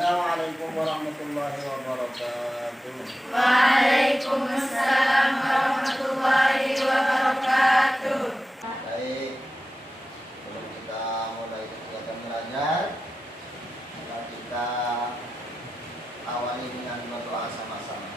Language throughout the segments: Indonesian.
Assalamualaikum warahmatullahi wabarakatuh. Waalaikumsalam warahmatullahi wabarakatuh. Baik, sebelum kita mulai kegiatan belajar, mari kita awali dengan berdoa sama-sama.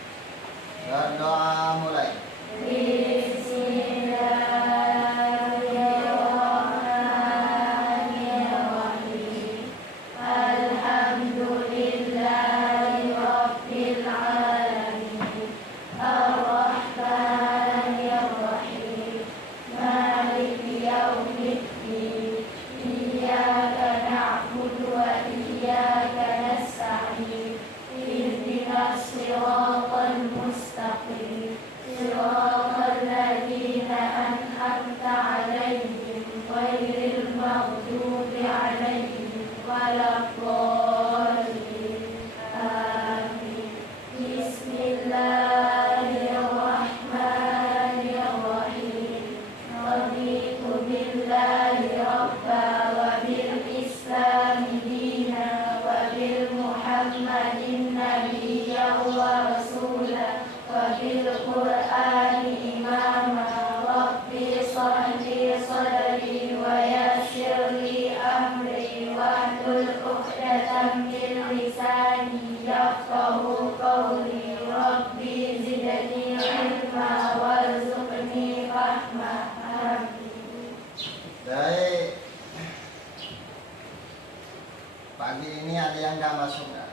Berdoa mulai. Bismillahirrahmanirrahim. Alhamdulillahi rabbil alamin. Ar-Rahmanir-Rahim. Maliki yaumiddin. Iyyaka na'budu wa iyyaka nasta'in. Ihdinas siratal mustaqim. Siratal ladzina an'amta 'alaihim ghairil maghdubi 'alaihim waladdallin. Amin. Bismillahirrahmanirrahim. Raditu billahi rabba wa bil islami dina wa bil muhammadin nabiyya wa rasula wa bil qur'ani imama. Rabbi shrahli sadri wa yassir li amri wahlul 'uqdatam min lisani yafqahu qawli. Rabbi zidni ilma warzuqni fahma. Amin. Baik. Pagi ini ada yang nggak masuk nggak?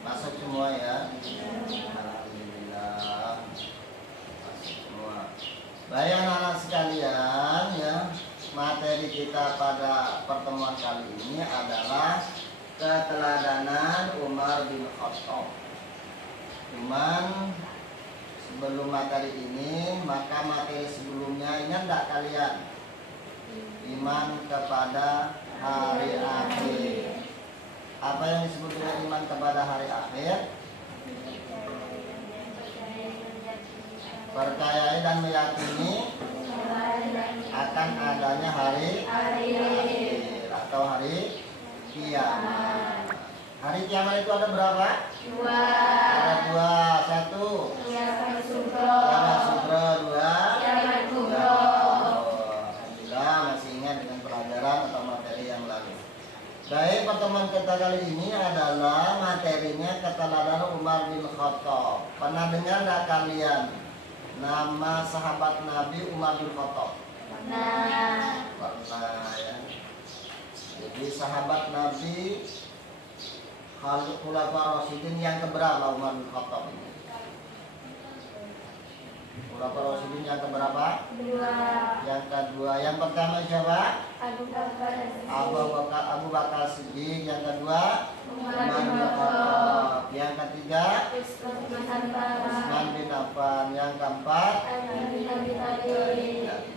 Masuk semua ya. Alhamdulillah. Masuk semua. Baik anak-anak sekalian ya. Materi kita pada pertemuan kali ini adalah keteladanan Umar bin Khattab. Cuman sebelum materi ini, maka materi sebelumnya ingat enggak kalian? Iman kepada hari akhir. Apa yang disebut dengan iman kepada hari akhir? Percaya dan meyakini akan adanya hari akhir atau hari kiamat. Hari kiamat itu ada berapa? Ada dua. Satu kiamat sugra, dua Kiamat kubro. Alhamdulillah masih ingat dengan pelajaran atau materi yang lalu. Baik, pertemuan kita kali ini adalah materinya keteladanan Umar bin Khattab. Pernah dengar nggak kalian nama sahabat Nabi Umar bin Khattab? Pernah ya. Jadi sahabat Nabi Khulafaur Rasyidin yang keberapa Umar bin Khattab ini? Khulafaur Rasyidin yang keberapa? Yang kedua. Yang pertama siapa? Abu Bakar Siddiq. Yang kedua Umar bin Khattab. Yang ketiga Utsman bin Affan. Yang keempat Ali bin Abi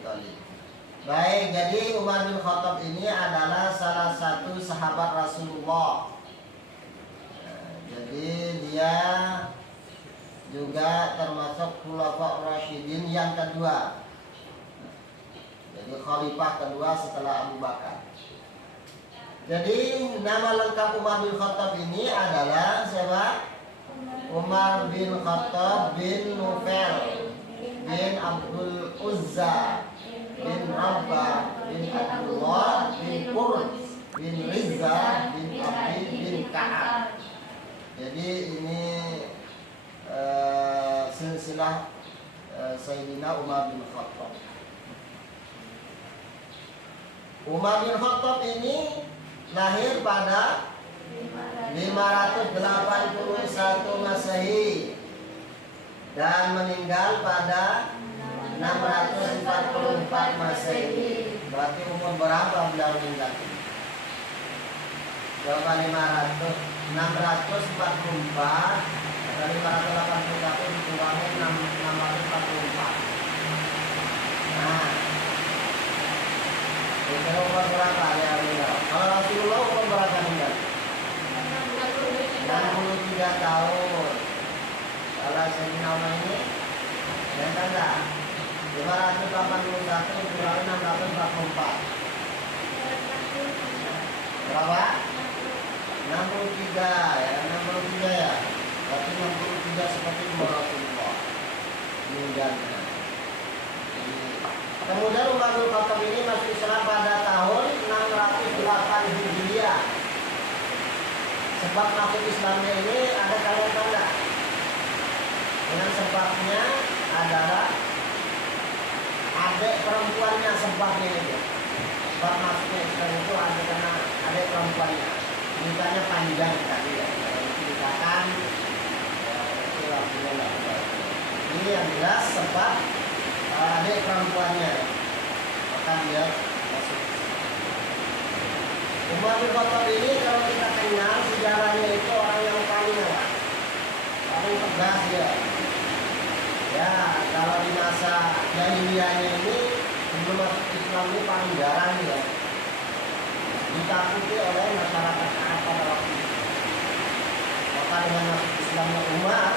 Thalib. Baik, jadi Umar bin Khattab ini adalah salah satu sahabat Rasulullah. Jadi dia juga termasuk Khulafaur Rasyidin yang kedua. Jadi khalifah kedua setelah Abu Bakar. Jadi nama lengkap Umar bin Khattab ini adalah siapa? Umar bin Khattab bin Nufail bin Abdul Uzza bin Rabbah bin Abdullah bin Qurr bin Rizza bin Abi bin Ka'ab. Jadi ini silsilah Sayyidina Umar bin Khattab. Umar bin Khattab ini lahir pada 581 Masehi dan meninggal pada 644 Masehi. Berarti umur berapa beliau meninggal? Coba 644 dari 581 dikurangi 644. Nah, itu umur berapa ya beliau? Kalau Rasulullah umur berapa meninggal? 63 tahun. Kalau Sayyidina Umar ini yang tanda 581 dikurangi 644. Berapa? 644. 63 ya, 63 ya. Berarti 63 seperti Umar Rasulullah meninggalnya. Kemudian Umar bin Khattab ini masuk Islam pada tahun 608 Hijriah. Sebab masuk Islamnya ini ada kalian tahu nggak? Dengan sebabnya adalah adik perempuannya sebabnya itu. Sebab masuknya Islam itu ada karena adik perempuannya. Nikahnya panjang tadi ya. Kalau diceritakan itu artinya nggak baik. Ini yang jelas sebab adik perempuannya, maka dia masuk. Umar bin Khattab ini kalau kita kenal sejarahnya itu orang yang paling apa? Paling tegas dia. Ya, kalau di masa jahiliyahnya ini sebelum masuk Islam ini paling garang ya. Ditakuti oleh masyarakat Arab pada waktu itu. Maka dengan masuk Islamnya Umar,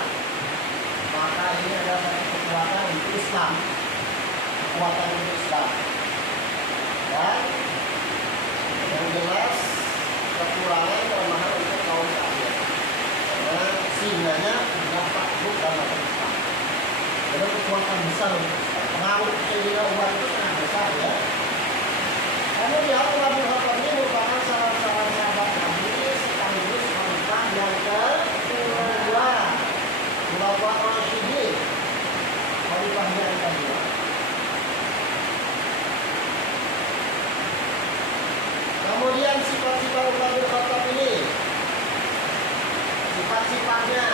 maka ini adalah satu kekuatan untuk Islam, kekuatan untuk Islam. Dan yang jelas kekurangan kelemahan untuk kaum kafir. Karena singanya tidak takut dan masuk Islam. Jadi kekuatan besar untuk Islam. Pengaruh Sayyidina Umar itu sangat besar ya. Kemudian Umar bin Khattab ini merupakan salah sahabat Nabi sekaligus khalifah yang kedua. Khulafaur Rasyidin, khalifah yang kedua. Kemudian sifat-sifat Umar bin Khattab ini, sifat-sifatnya.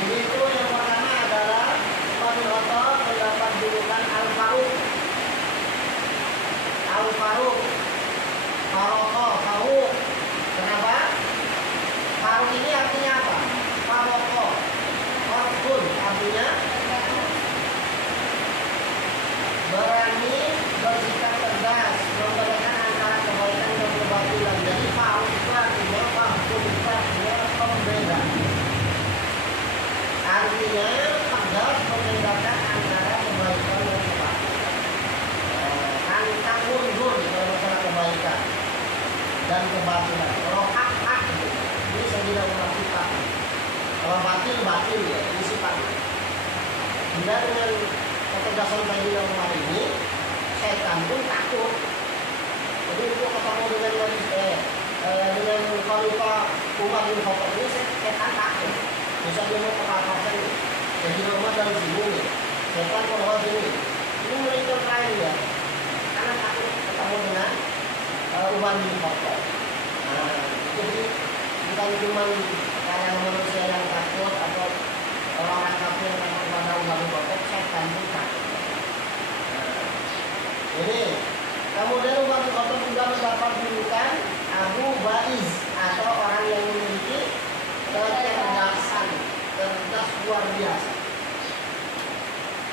Jadi itu yang pertama adalah Umar bin Khattab mendapat julukan Al-Faruq. Al-Faruq, Faroqah, Faruq. Kenapa? Faruq ini artinya apa? Faroqah, Faruq artinya berani bersikap tegas, membedakan antara kebaikan dan kebatilan. Jadi Faruq itu artinya Faruq itu artinya pembeda. Artinya tegas membedakan antara kebaikan dan kebatilan. Tanggung mundur dalam masalah kebaikan dan kebatilan. Kalau hak ini Sayyidina Umar sifat. Kalau batil ya, ini sifatnya. Dan dengan ketegasan Sayyidina Umar ini, setan pun takut. Jadi itu ketemu dengan Khalifah Umar bin Khattab ini, setan takut. Bisa dia mau kepakasan nih. Sayyidina Umar dari sini nih, setan kalau sini. Ini melingkar kain ya. Karena takut ketemu dengan Umar bin Khattab. Jadi bukan cuma kalangan manusia yang takut atau orang kafir yang takut pada Umar bin Khattab, setan pun takut. Ini kemudian Umar bin Khattab juga mendapat julukan Abu Baiz atau orang yang memiliki kecerdasan, cerdas luar biasa.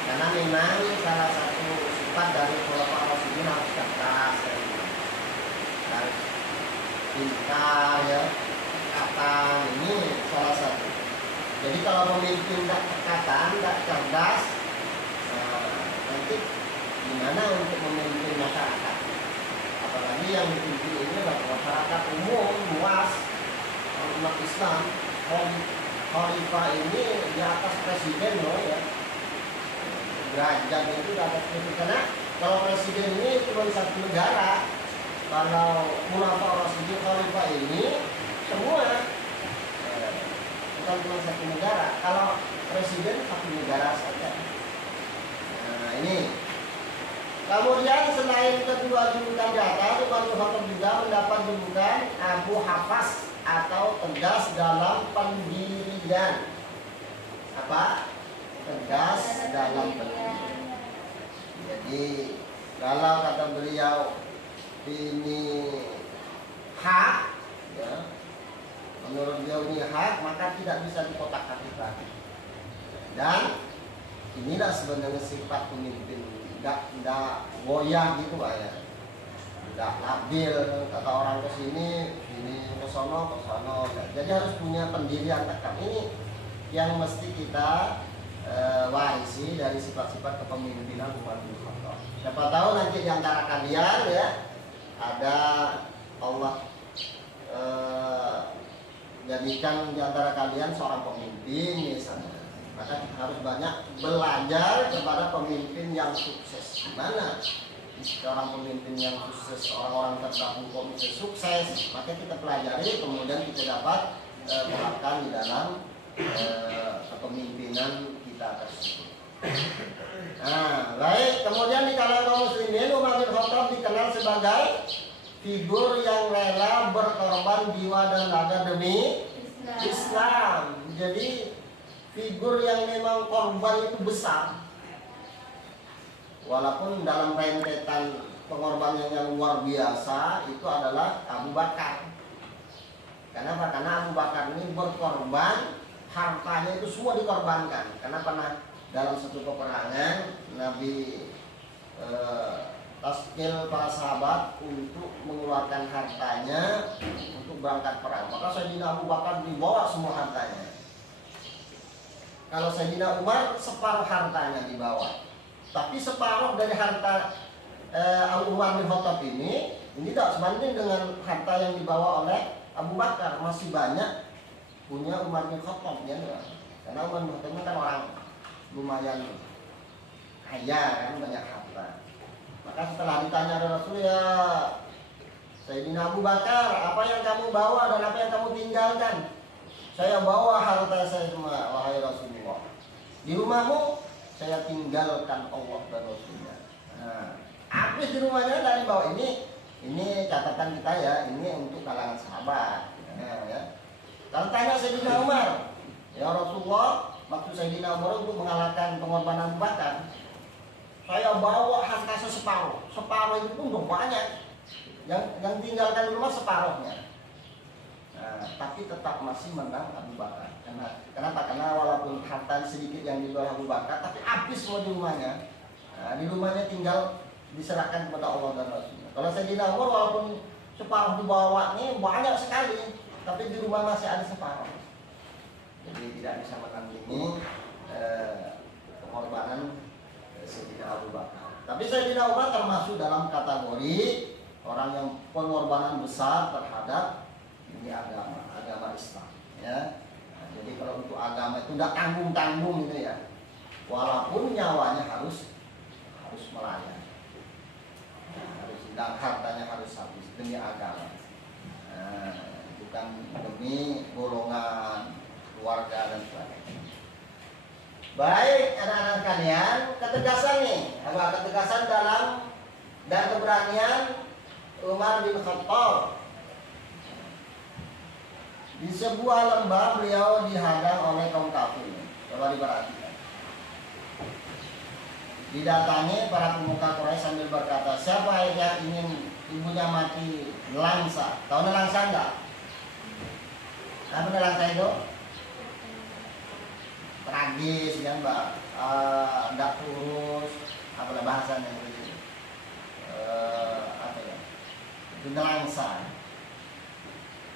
Karena memang salah satu sifat dari Khulafaur Rasyidin harus cerdas, harus pintar ya, cekatan, ini salah satu. Jadi kalau pemimpin tidak cekatan, tidak cerdas, nanti gimana untuk memimpin masyarakat? Apalagi yang dipimpin ini adalah masyarakat umum, luas, umat Islam. Khalifah ini di atas presiden loh ya. Derajatnya itu dapat itu karena kalau presiden ini cuma satu negara, kalau Khulafaur Rasyidin Khalifah ini semua bukan cuma satu negara. Kalau presiden satu negara saja. Nah ini. Kemudian selain kedua julukan di atas, Umar bin Khattab juga mendapat julukan Abu Hafas atau tegas dalam pendirian. Apa? Tegas dalam pendirian. Jadi kalau kata beliau ini hak, ya, menurut beliau ini hak, maka tidak bisa dikotak-katik. Dan inilah sebenarnya sifat pemimpin, tidak goyah gitu Pak ya, tidak labil, kata orang ke sini ke sono. Jadi harus punya pendirian tegak. Ini yang mesti kita warisi dari sifat-sifat kepemimpinan Umar bin Khattab. Siapa tahu nanti di antara kalian ya ada Allah jadikan di antara kalian seorang pemimpin misalnya. Maka kita harus banyak belajar kepada pemimpin yang sukses. Gimana seorang pemimpin yang sukses, orang-orang terdahulu kok bisa sukses? Maka kita pelajari, kemudian kita dapat terapkan di dalam kepemimpinan kita tersebut. Nah, baik. Kemudian di kalangan kaum muslimin, Umar bin Khattab dikenal sebagai figur yang rela berkorban jiwa dan raga demi Islam. Jadi figur yang memang korban itu besar. Walaupun dalam rentetan pengorbanan yang luar biasa itu adalah Abu Bakar. Kenapa? Karena Abu Bakar ini berkorban, hartanya itu semua dikorbankan. Karena pernah dalam satu peperangan Nabi taskil para sahabat untuk mengeluarkan hartanya untuk berangkat perang. Maka Sayyidina Abu Bakar dibawa semua hartanya. Kalau Sayyidina Umar separuh hartanya dibawa, tapi separuh dari harta Abu Umar bin Khattab ini tidak sebanding dengan harta yang dibawa oleh Abu Bakar. Masih banyak punya Umar bin Khattab ya, karena Umar bin Khattab kan orang lumayan kaya kan, banyak harta. Maka setelah ditanya oleh Rasul, ya Sayyidina Abu Bakar, apa yang kamu bawa dan apa yang kamu tinggalkan? Saya bawa harta saya semua, wahai Rasulullah. Di rumahmu saya tinggalkan Allah dan Rasulnya. Nah, habis di rumahnya dari bawah ini catatan kita ya, ini untuk kalangan sahabat. Nah, ya. Kalau tanya Sayyidina Umar, ya Rasulullah, maksud Sayyidina Umar untuk mengalahkan pengorbanan Abu Bakar, saya bawa harta saya separuh itu pun udah banyak. Yang tinggalkan di rumah separuhnya. Nah, tapi tetap masih menang Abu Bakar. Kenapa? Karena walaupun harta sedikit yang dibawa Abu Bakar, tapi habis semua di rumahnya. Nah, di rumahnya tinggal diserahkan kepada Allah dan Rasulnya. Kalau Sayyidina Umar walaupun separuh dibawa ini banyak sekali, tapi di rumah masih ada separuh. Jadi tidak bisa menandingi pengorbanan Sayyidina Abu Bakar. Tapi Sayyidina Umar termasuk dalam kategori orang yang pengorbanan besar terhadap ini agama Islam ya. Nah, jadi kalau untuk agama itu tidak tanggung-tanggung gitu ya, walaupun nyawanya harus melayani, harus hilang, hartanya harus habis demi agama, bukan demi golongan, keluarga dan sebagainya. Baik anak-anak kalian, ketegasan nih, ketegasan dalam dan keberanian Umar bin Khattab. Di sebuah lembah beliau dihadang oleh kaum kafir. Coba diperhatikan. Didatangi para pemuka Quraisy sambil berkata, siapa yang ingin ibunya mati langsa? Tahu langsa enggak? Apa langsa itu? Tragis kan mbak, enggak kurus, apalah bahasanya itu, apa ya? Itu langsa.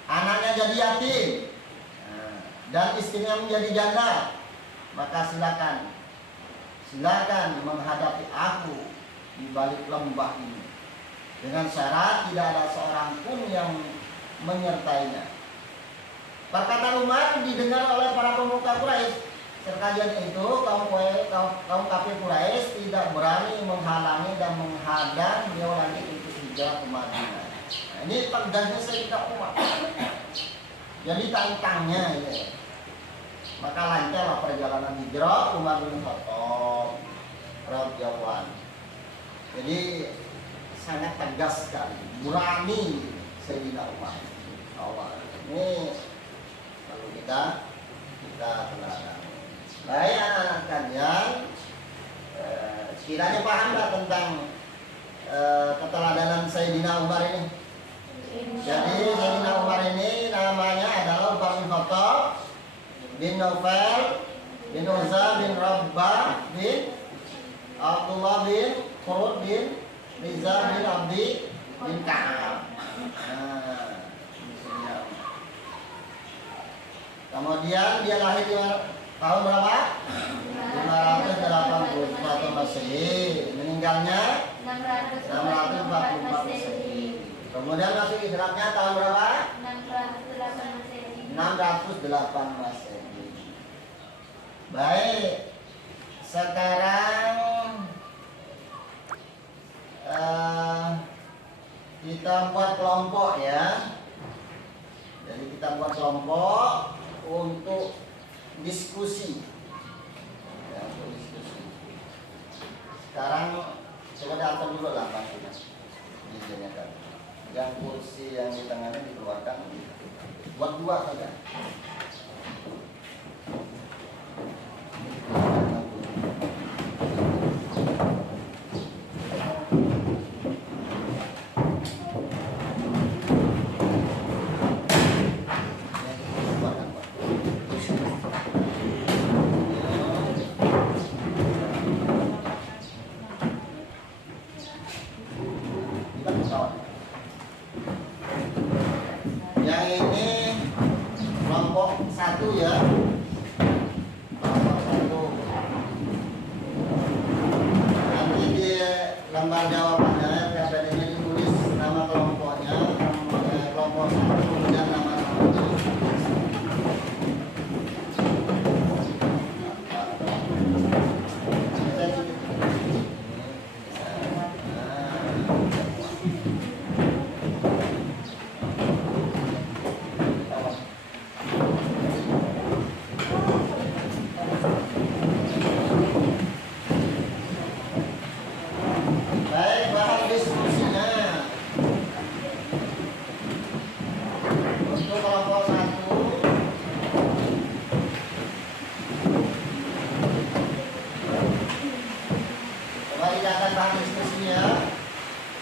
Anaknya jadi yatim dan istrinya menjadi janda, maka silakan menghadapi aku di balik lembah ini dengan syarat tidak ada seorang pun yang menyertainya. Perkataan Umar didengar oleh para pemuka Quraisy. Sekalian itu kaum kafir Quraisy tidak berani menghalangi dan menghadang beliau lagi untuk hijrah ke Madinah. Nah, ini tegasnya Sayyidina Umar. Jadi tantangnya ya. Maka lancarlah perjalanan hijrah Umar bin Khattab radhiyallahu anhu. Jadi sangat tegas sekali, berani Sayyidina Umar. Ini kalau kita teladani. Baik anak-anak kalian, sekiranya pahamlah tentang keteladanan Sayyidina Umar ini. Jadi Sayyidina Umar ini namanya adalah Umar bin Khattab bin Naufal bin Uzza bin Rabbah bin Abdullah bin Qurud bin Riza bin Abdi bin Ka'ab. Kemudian dia lahir di tahun berapa? 581 Masehi. Meninggalnya 644 Masehi. Kemudian masuk hijrahnya tahun berapa? 608 Masehi. 608 Masehi. Baik, sekarang kita buat kelompok ya. Jadi kita buat kelompok untuk diskusi. Ya, untuk diskusi. Sekarang coba diatur dulu lah pastinya. Kan. Yang kursi yang di tengahnya dikeluarkan. Buat 2 saja. Yang ini kelompok 1 ya. Kelompok 1. Nanti di lembar jawabannya KPD-nya ditulis nama kelompoknya, kelompok 1 kemudian nama namanya. Baik, bahan diskusinya untuk kelompok 1. Coba dicatat bahan diskusinya.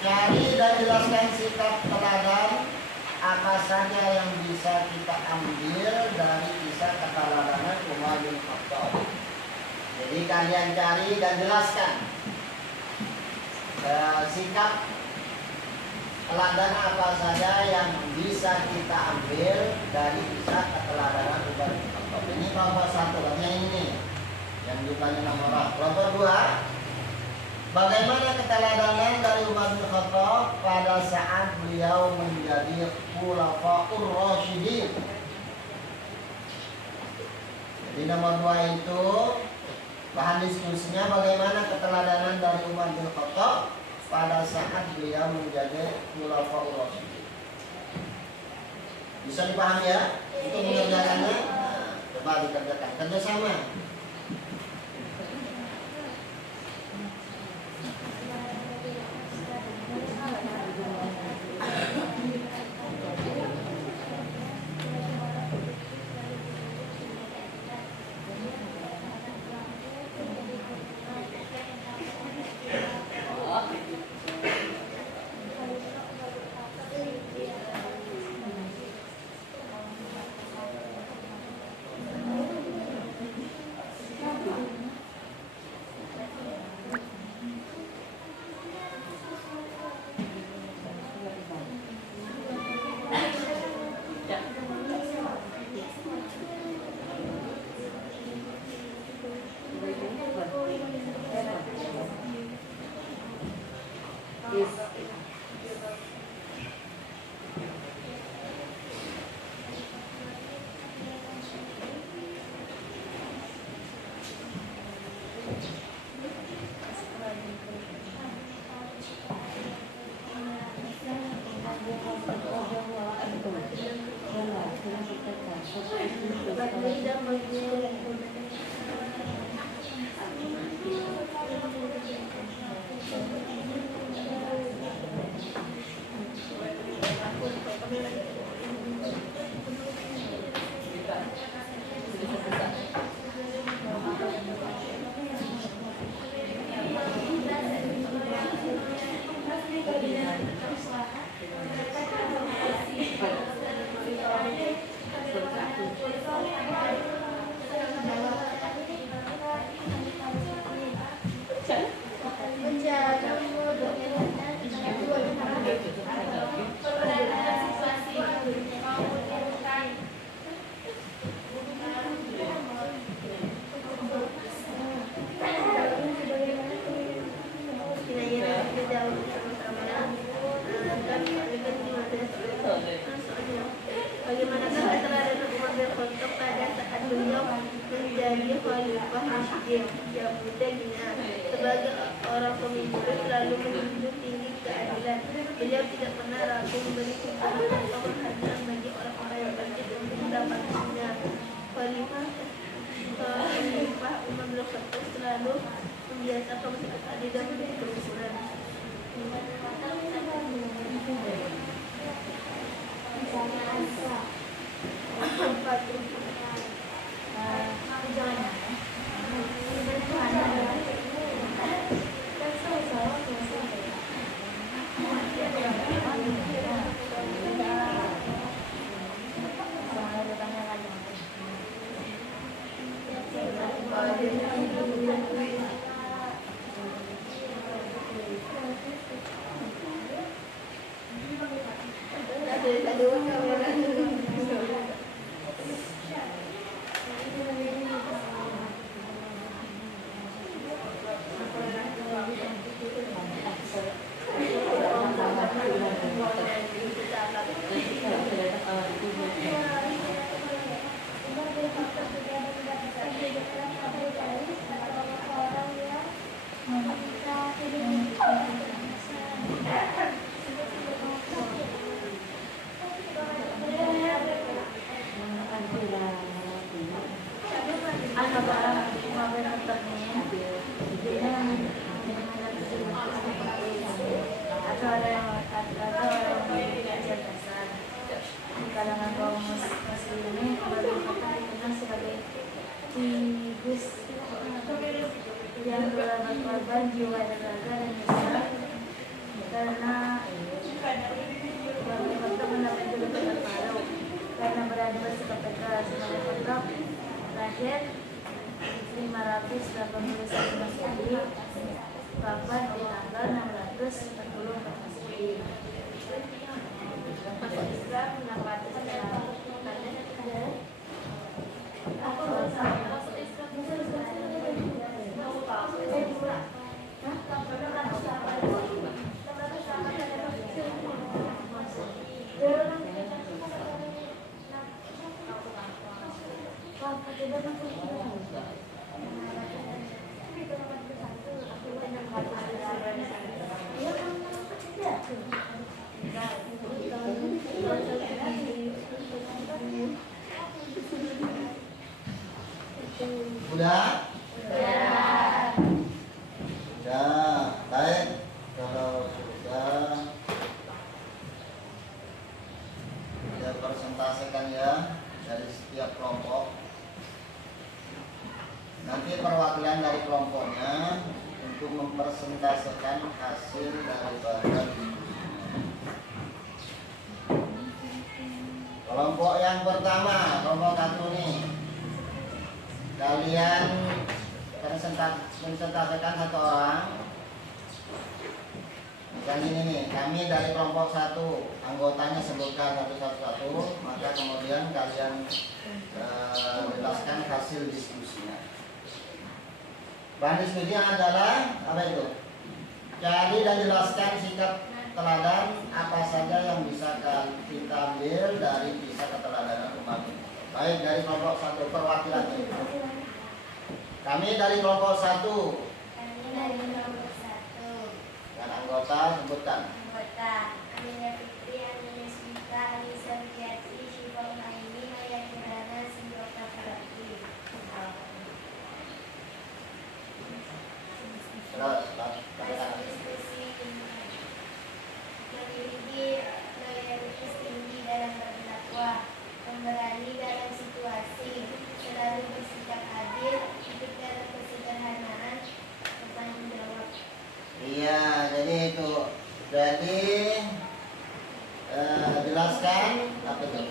Cari dan jelaskan sikap teladan apa saja yang bisa kita ambil dari kisah keteladanan Umar bin Khattab. Jadi kalian cari dan jelaskan sikap teladan apa saja yang bisa kita ambil dari kisah keteladanan Umar bin Khattab. Ini kelompok 1, artinya ini yang jumlahnya 6 orang. Kelompok 2, bagaimana keteladanan dari Umar bin Khattab pada saat beliau menjadi Khulafaur Rasyidin. Jadi nomor 2 itu bahan diskusinya bagaimana keteladanan dari Umar bin Khattab pada saat beliau menjadi Khulafaur Rasyidin. Bisa dipahami ya? Untuk mengerjakannya, coba dikerjakan kerjasama. Al-Azim yang mudahnya. Sebagai orang pemimpin selalu menjunjung tinggi keadilan. Beliau tidak pernah ragu memberi tuntunan atau penghargaan bagi orang-orang yang berjaya untuk mendapatkannya. Khalifah Umar bin Khattab selalu membiasakan bersikap adil dan memberi kerukunan. Kalangan kaum muslimin dikenal sebagai Tigus yang telah berkorban jiwa dan raga dan nyawa karena mereka mendapat julukan Al-Faruq karena berada bersikap tegas. Al-Faruq lahir 581 Masehi, wafat di tanggal 640 Masehi. Islam mendapat Udah? Udah, baik. Kalau sudah, kita presentasikan ya dari setiap kelompok. Nanti perwakilan dari kelompoknya untuk mempresentasikan hasil daripada kelompok yang pertama, kelompok satu nih. Kalian presentasikan satu orang. Misalnya ini nih, kami dari kelompok satu, anggotanya sebutkan satu-satu, maka kemudian kalian jelaskan hasil diskusinya. Bahan diskusinya adalah apa itu? Cari dan jelaskan sikap teladan apa saja yang bisa kita ambil dari kisah keteladanan umat. Baik, dari kelompok satu, perwakilan ini. Kami dari kelompok satu. Dan anggota sebutkan. Anggota Aminah Fitri, Aminah Sita, Alisa Widiati, Syifa Umaini, Maya Kirana, Sinjota Farati. Terus, Diskusi memiliki loyalitas tinggi dalam berdakwah, pemberani dalam situasi, selalu bersikap adil, hidup dalam kesederhanaan, bertanggung jawab. iya, jadi itu. Jadi jelaskan apa itu?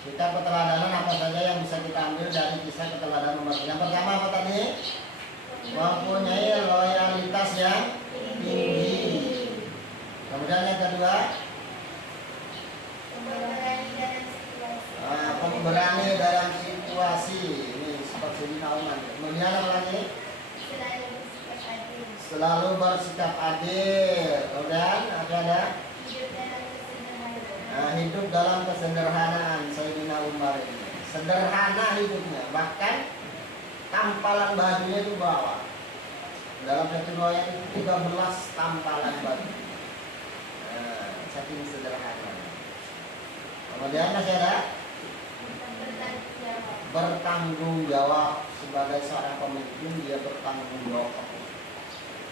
Sikap keteladanan apa saja yang bisa kita ambil dari kisah keteladanan umat. Yang pertama apa tadi? Mempunyai loyalitas yang tinggi. Kemudian yang kedua, pemberani dalam situasi. Ini seperti Sayyidina Umar. Kemudian apa lagi? Selalu bersikap adil. Kemudian apa ada? Hidup dalam kesederhanaan. Sayyidina Umar ini sederhana hidupnya, bahkan tampalan bajunya itu bawa. Dalam satu riwayat itu 13 tampalan baju. Nah, saking sederhana. Kemudian masih ada bertanggung jawab. Sebagai seorang pemimpin dia bertanggung jawab.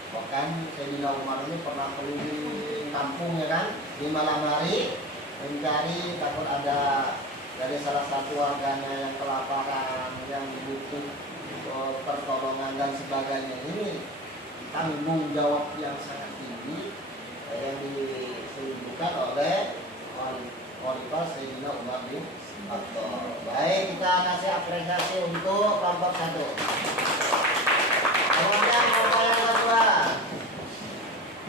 Bahkan Sayyidina Umar ini pernah keliling kampung ya kan, di malam hari mencari takut ada dari salah satu warganya yang kelaparan, yang butuh pertolongan dan sebagainya. Ini tanggung jawab yang sangat tinggi yang ditunjukkan oleh Khalifah Sayyidina Umar bin Khattab. Baik, kita kasih apresiasi untuk kelompok 1. Kemudian kelompok yang kedua,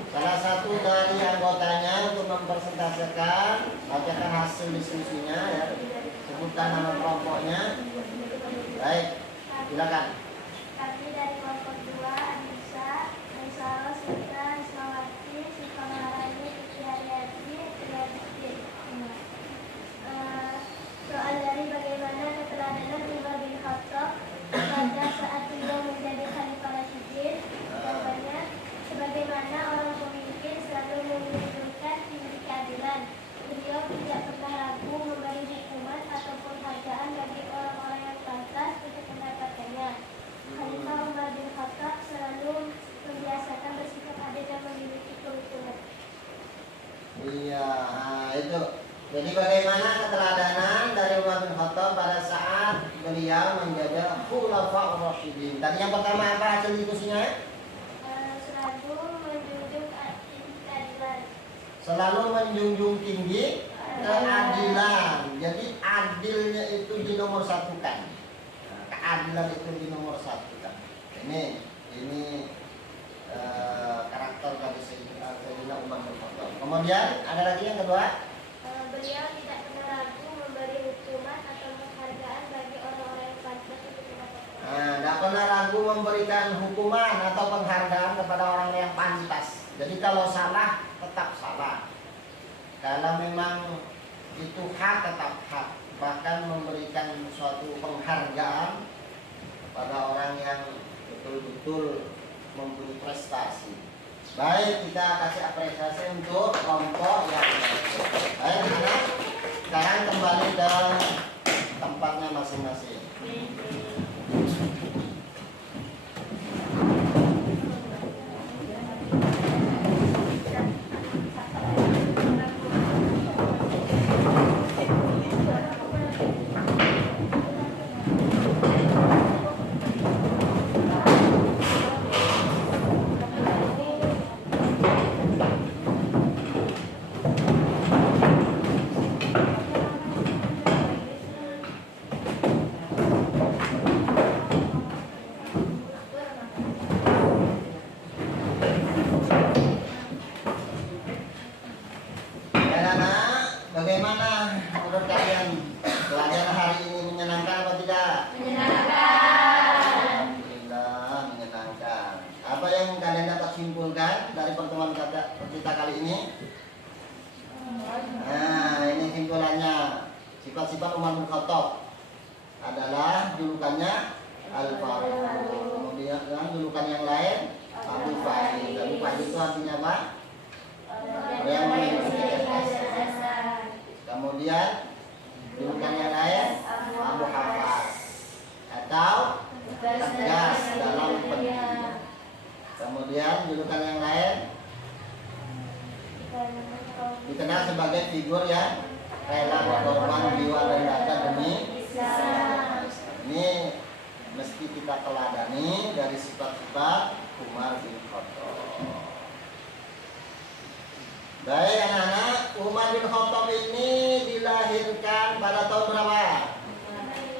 salah satu dari anggotanya untuk mempresentasikan, bacakan hasil diskusinya ya, sebutkan nama kelompoknya. Baik, silakan. Kami dari kelompok 2, Anissa, Aisyah, Sita, Ismawati, Sita Maharani, Siti Haryati, Triaditi. Soal dari bagaimana keteladanan Umar bin Khattab pada saat beliau menjadi Khalifah Rasyidin. Jawabannya, sebagaimana orang pemimpin selalu menunjukkan tinggi keadilan. Beliau tidak pernah ragu memberi hukuman atau penghargaan bagi orang-orang yang pantas untuk mendapatkannya. Khalifah Umar bin Khattab selalu membiasakan bersikap adil dan memiliki kerukunan. Iya, nah itu. Jadi bagaimana keteladanan dari Umar bin Khattab pada saat beliau menjadi Khulafaur Rasyidin. Tadi yang pertama apa hasil diskusinya? Selalu menjunjung tinggi keadilan. Selalu menjunjung tinggi keadilan. Jadi adilnya itu dinomorsatukan. Nah, keadilan itu dinomorsatukan. Ini karakter dari Sayyidina Umar bin Khattab. Kemudian ada lagi yang kedua. Beliau tidak pernah ragu memberi hukuman atau penghargaan bagi orang-orang yang pantas untuk mendapatkannya. Nah, tidak pernah ragu memberikan hukuman atau penghargaan kepada orang yang pantas. Jadi kalau salah, tetap salah. Kalau memang itu hak, tetap hak. Bahkan memberikan suatu penghargaan kepada orang yang betul-betul mempunyai prestasi. Baik, kita kasih apresiasi untuk kelompok yang baik, anak. Sekarang kembali ke tempatnya masing-masing. Bagaimana menurut kalian pelajaran hari ini menyenangkan atau tidak? Menyenangkan. Alhamdulillah menyenangkan. Apa yang kalian dapat simpulkan dari pertemuan kita kali ini? Nah, ini simpulannya. Sifat-sifat Umar bin Khattab adalah julukannya Al-Faruq. Kemudian julukan yang lain Abu Fahid. Abu Fahid itu artinya apa? Yang memiliki kecerdasan. Kemudian julukan yang lain Abu Hafaz atau tegas dalam pendidikan. Kemudian julukan yang lain dikenal sebagai figur yang rela berkorban jiwa dan raga demi Islam. Ini mesti kita teladani dari sifat-sifat Umar bin Khattab. Baik anak-anak, Umar bin Khattab ini dilahirkan pada tahun berapa?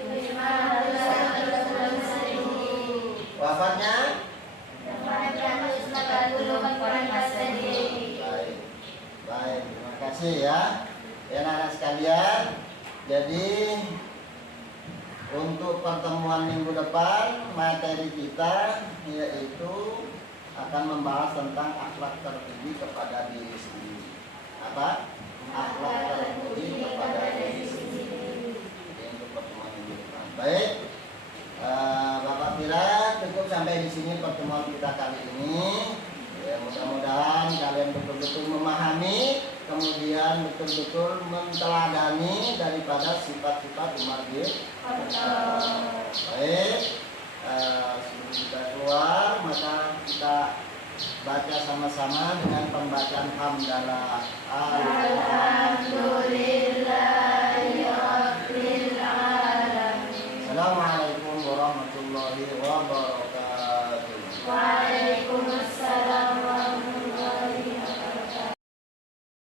580. Wafatnya? 880 Masehi. Baik, terima kasih ya. Ya anak-anak sekalian, jadi untuk pertemuan minggu depan materi kita yaitu akan membahas tentang akhlak terpuji kepada diri sendiri. Apa? Akhlak terpuji kepada diri sendiri. Ini untuk pertemuan minggu depan. Baik, Bapak sampai di sini pertemuan kita kali ini. Ya, mudah-mudahan kalian betul-betul memahami, kemudian betul-betul menteladani daripada sifat-sifat Umar bin Khattab.